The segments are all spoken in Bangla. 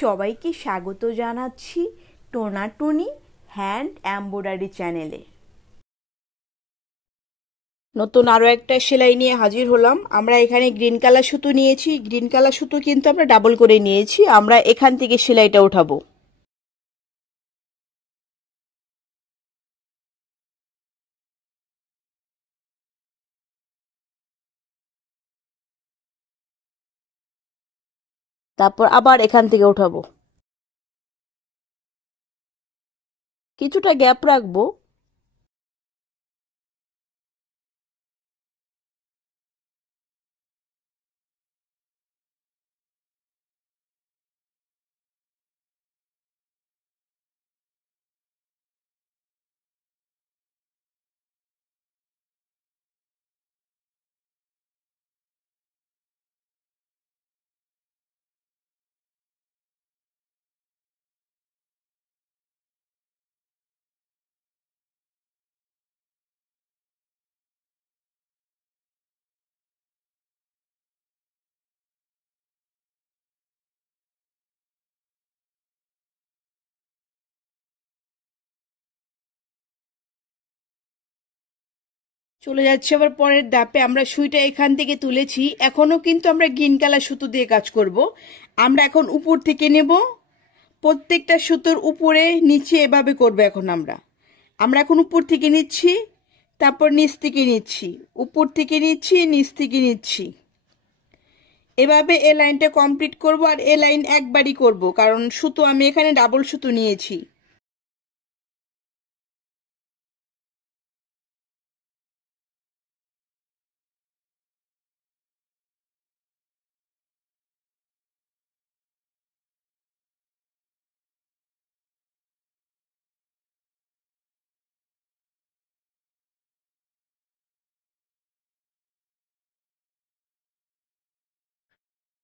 সবাইকে স্বাগত জানাচ্ছি টোনাটুনি হ্যান্ড এমব্রয়ডারি চ্যানেলে। নতুন আরও একটা সেলাই নিয়ে হাজির হলাম। আমরা এখানে গ্রিন কালার সুতো নিয়েছি। গ্রিন কালার সুতো কিন্তু আমরা ডাবল করে নিয়েছি। আমরা এখান থেকে সেলাইটা উঠাবো। তারপর আবার এখান থেকে উঠাবো। কিছুটা গ্যাপ রাখবো। চলে যাচ্ছে আবার পরের ধাপে। আমরা সুইটা এখান থেকে তুলেছি। এখনো কিন্তু আমরা গ্রিন কালার সুতো দিয়ে কাজ করব। আমরা এখন উপর থেকে নেব। প্রত্যেকটা সুতোর উপরে নিচে এভাবে করবো। এখন আমরা আমরা এখন উপর থেকে নিচ্ছি, তারপর নিচ থেকে নিচ্ছি, উপর থেকে নিচ্ছি, নিচ থেকে নিচ্ছি। এভাবে এ লাইনটা কমপ্লিট করব। আর এ লাইন একবারই করব, কারণ সুতো আমি এখানে ডাবল সুতো নিয়েছি।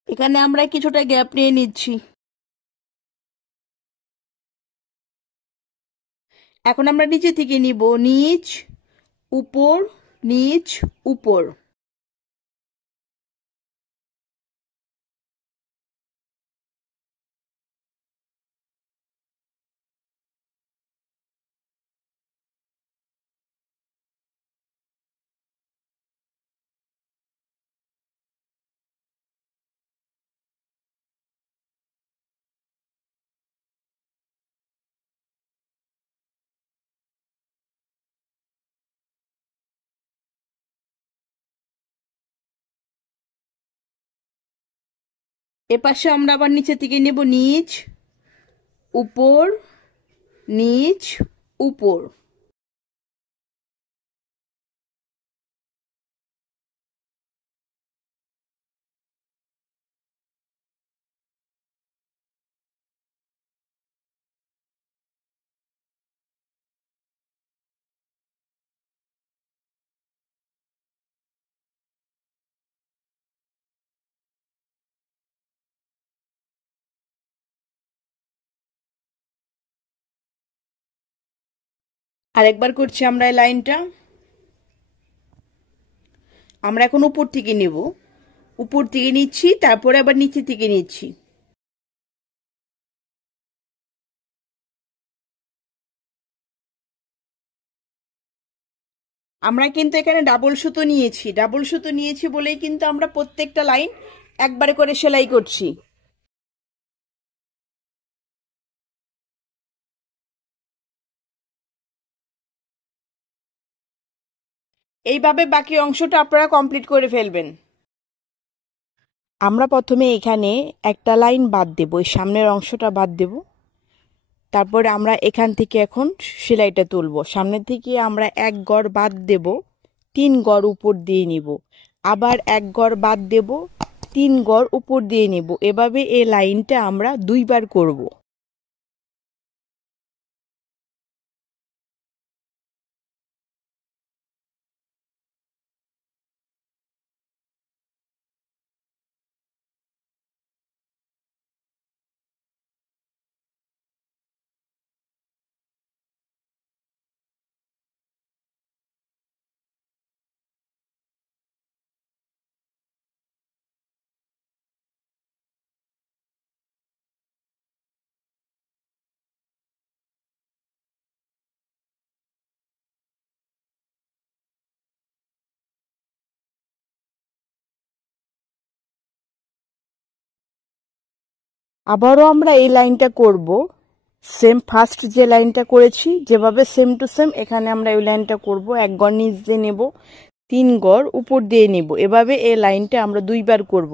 এখানে আমরা কিছুটা গ্যাপ নিয়ে নিচ্ছি। এখন আমরা নিচে থেকে নিব, নিচ উপর, নিচ উপর। এপাশে আমরা আবার নিচে থেকে নেব, নিচ উপর, নিচ উপর। আরেকবার করছি আমরা এই লাইনটা। আমরা এখন উপর থেকে নেব, উপর থেকে নিচ্ছি, তারপরে আবার নিচে থেকে নিচ্ছি। আমরা কিন্তু এখানে ডাবল সুতো নিয়েছি। ডাবল সুতো নিয়েছি বলেই কিন্তু আমরা প্রত্যেকটা লাইন একবারে করে সেলাই করছি। এইভাবে বাকি অংশটা আপনারা কমপ্লিট করে ফেলবেন। আমরা প্রথমে এখানে একটা লাইন বাদ দেব, এই সামনের অংশটা বাদ দেব। তারপরে আমরা এখান থেকে এখন সেলাইটা তুলব। সামনের থেকে আমরা এক গড় বাদ দেব, 3 গড় উপর দিয়ে নিব। আবার এক গড় বাদ দেব, 3 গড় উপর দিয়ে নিব। এভাবে এই লাইনটা আমরা 2বার করব। আবারও আমরা এই লাইনটা করব, সেম ফার্স্ট যে লাইনটা করেছি যেভাবে সেম টু সেম এখানে আমরা এই লাইনটা করব। এক গড় নিচ দিয়ে নেব, 3 গড় উপর দিয়ে নেব। এভাবে এই লাইনটা আমরা 2বার করব।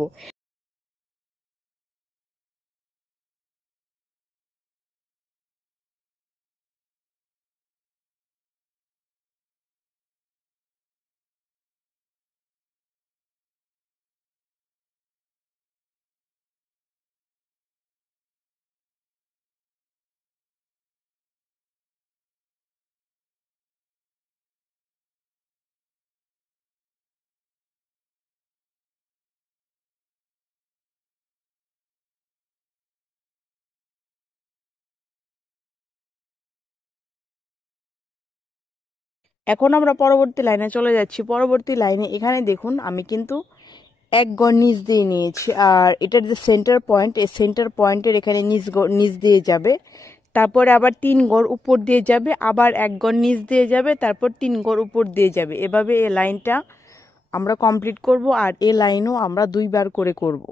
এখন আমরা পরবর্তী লাইনে চলে যাচ্ছি। পরবর্তী লাইনে এখানে দেখুন আমি কিন্তু 1 গড় নিচ দিয়ে নিয়েছি, আর এটার যে সেন্টার পয়েন্ট, এই সেন্টার পয়েন্টের এখানে নিচ দিয়ে যাবে, তারপরে আবার 3 গড় উপর দিয়ে যাবে, আবার 1 গড় নিচ দিয়ে যাবে, তারপর 3 গড় উপর দিয়ে যাবে। এভাবে এই লাইনটা আমরা কমপ্লিট করব, আর এই লাইনও আমরা 2বার করে করব।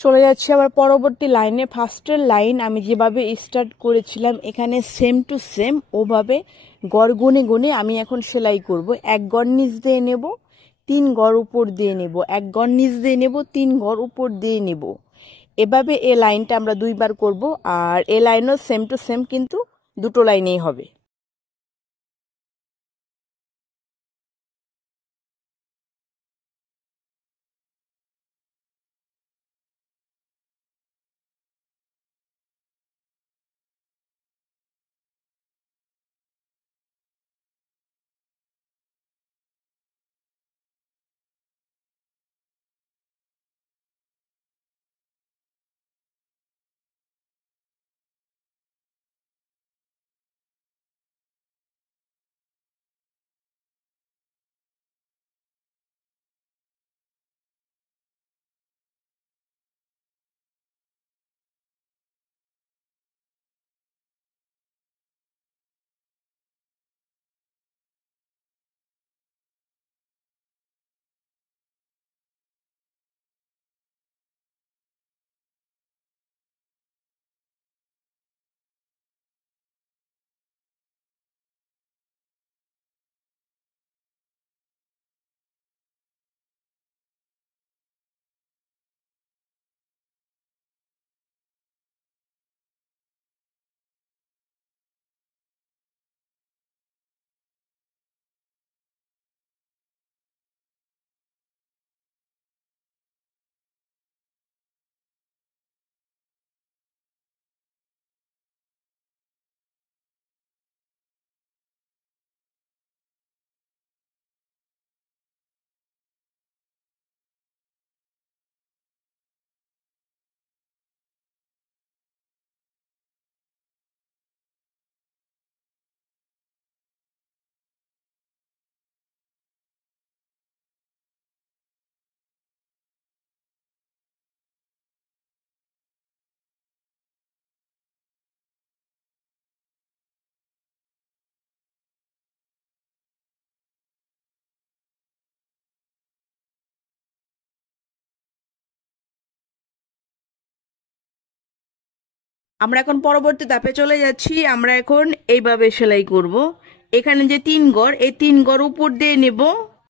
চলে যাচ্ছি আবার পরবর্তী লাইনে। ফার্স্টের লাইন আমি যেভাবে স্টার্ট করেছিলাম এখানে সেম টু সেম ওভাবে গড় গুনে গুনে আমি এখন সেলাই করব। 1 গড় নিচ দিয়ে নেব, 3 গড় উপর দিয়ে নেব, 1 গড় নিচ দিয়ে নেব, 3 গড় উপর দিয়ে নেব। এভাবে এই লাইনটা আমরা 2বার করব, আর এই লাইনও সেম টু সেম কিন্তু দুটো লাইনেই হবে। আমরা এখন পরবর্তী ধাপে চলে যাচ্ছি। আমরা এখন এইভাবে সেলাই করব। এখানে যে 3 গড়, এই 3 গড় উপর দিয়ে নেব।